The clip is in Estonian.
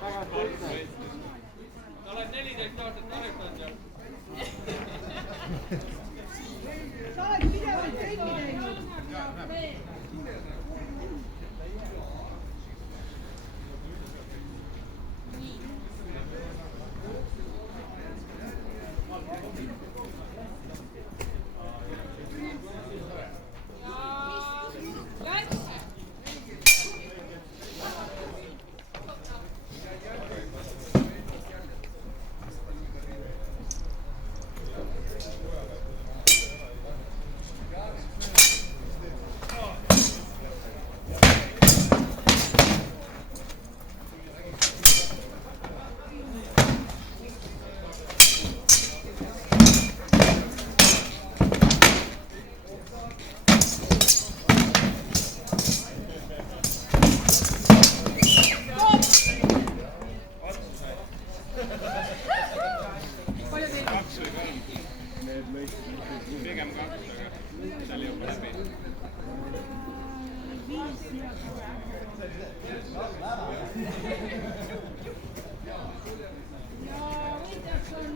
väga tõsine. Sa oled 14 aastat arestanud ja... Sa oled pidevalt trenni teinud. Pigem 2, aga seal jõuab läbi. Ja võidjaks on